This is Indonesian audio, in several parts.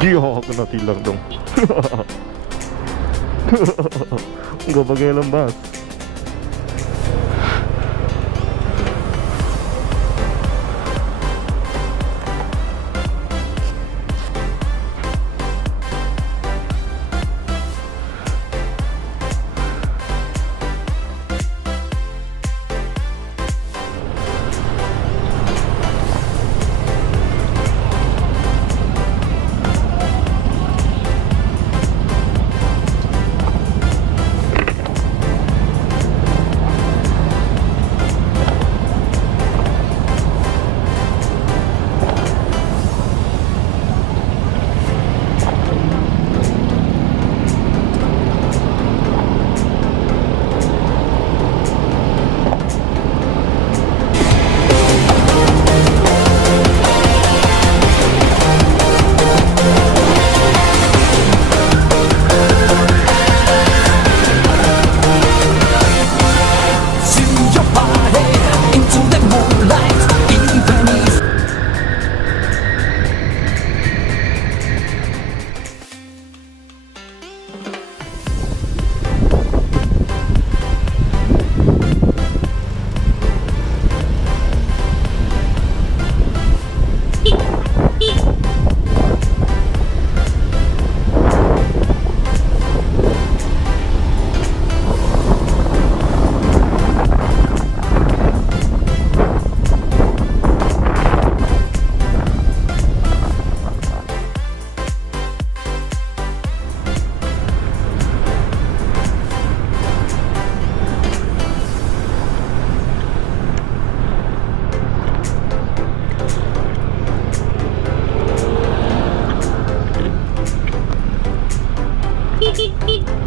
Dia kena tilang dong. Nggak pakai helm bas.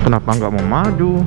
Kenapa nggak mau maju?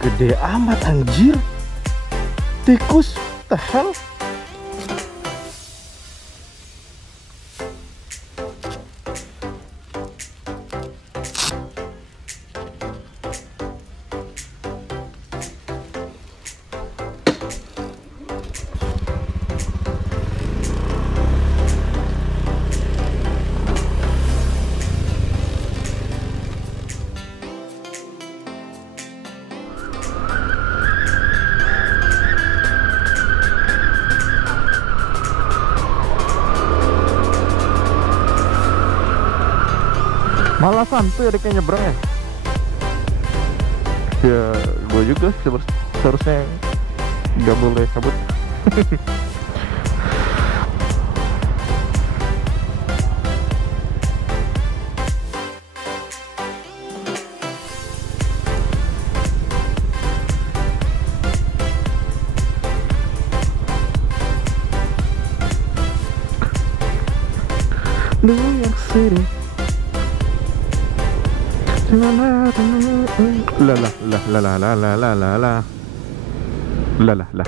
Gede amat anjir. Tikus, the hell? Malah santuy adiknya nyebrang ya. Ya gue juga seharusnya nggak boleh cabut. New York City. La la la la la la la la la la la la la.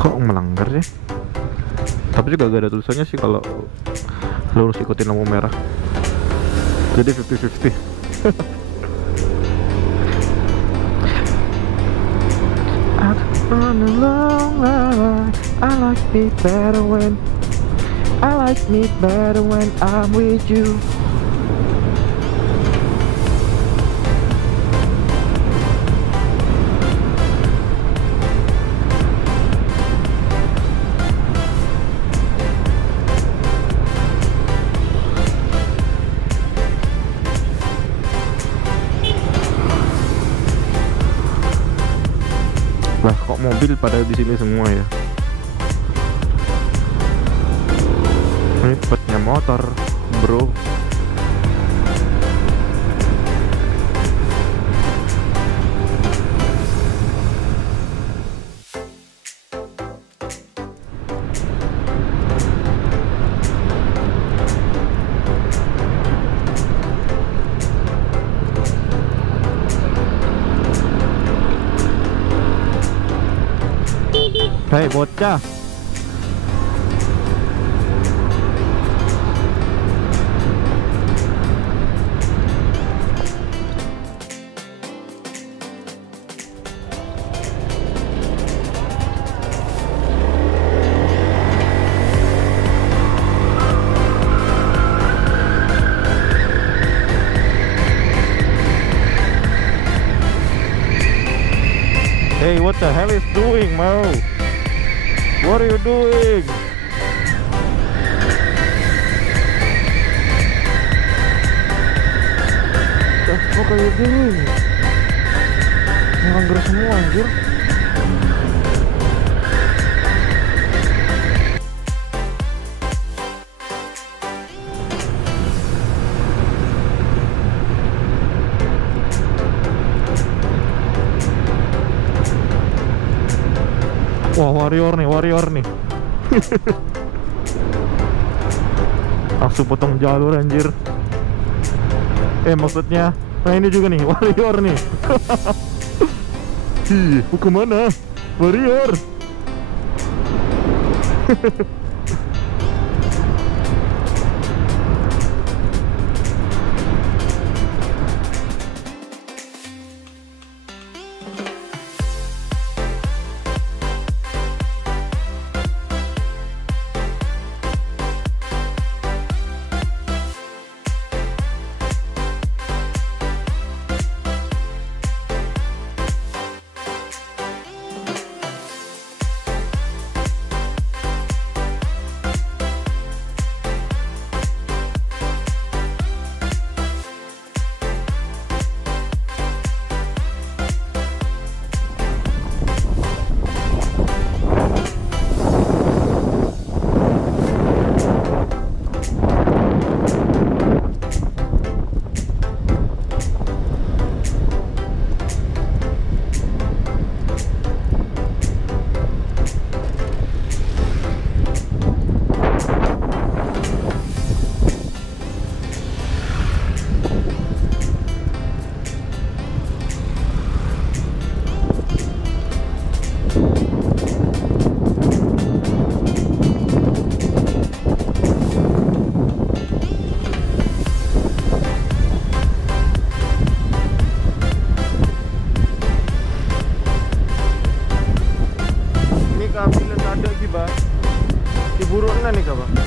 Kok melanggar ya? Tapi juga gak ada tulisannya sih kalau lo harus ikutin lampu merah. Jadi 50-50. On a long line, I like me better when I'm with you. Lah kok mobil pada di sini semua ya? Ini petnya motor, bro. Hei bocah. Hey, what the hell is doing, Mo? What are you doing? What are you doing? Melanggar semua anjir. Wah, warrior nih. Langsung potong jalur anjir. Maksudnya, nah ini juga nih, warrior nih. Mau kemana? Warrior. Bang, diburuan nih kah bang?